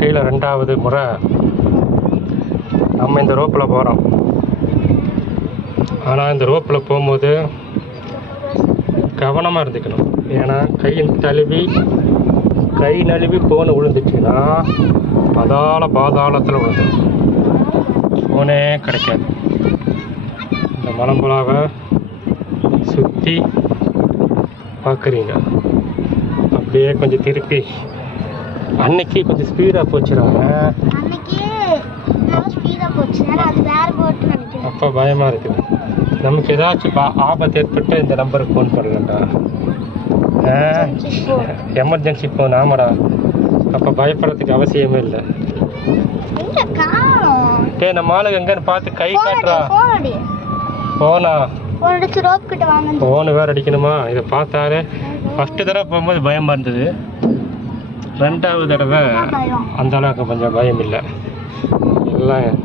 வாழ்க்கையில் 2வது முறை நம்ம இந்த ரோப்பில் போகிறோம். ஆனால் இந்த ரோப்பில் போகும்போது கவனமாக இருந்துக்கணும். ஏன்னா கை நழுவி ஃபோனு விழுந்துச்சுன்னா பாதாளத்தில் விழுந்துடும், ஃபோனே கிடைக்காது. இந்த மலம்புலாவை சுற்றி பார்க்குறீங்க, அப்படியே கொஞ்சம் திருப்பி. அன்னைக்கு கொஞ்சம் ஸ்பீடாக போச்சுறாங்க, அப்போ பயமாக இருக்குது. நமக்கு ஏதாச்சும் ஆபத்து ஏற்பட்டு இந்த நம்பருக்கு ஃபோன் பண்ணுங்கடா, எமர்ஜென்சி ஃபோன். ஆமாடா, அப்போ பயப்படுறதுக்கு அவசியமே இல்லை. டே நம்ம ஆளுங்க எங்கன்னு பார்த்து கை காட்டுறா. ஃபோனா ஃபோனு வேறு அடிக்கணுமா? இதை பார்த்தாலே ஃபஸ்ட்டு தடவை போகும்போது பயமாக இருந்தது, 2வது தடவை அந்த அளவுக்கு கொஞ்சம் பயம் இல்லை. எல்லாம்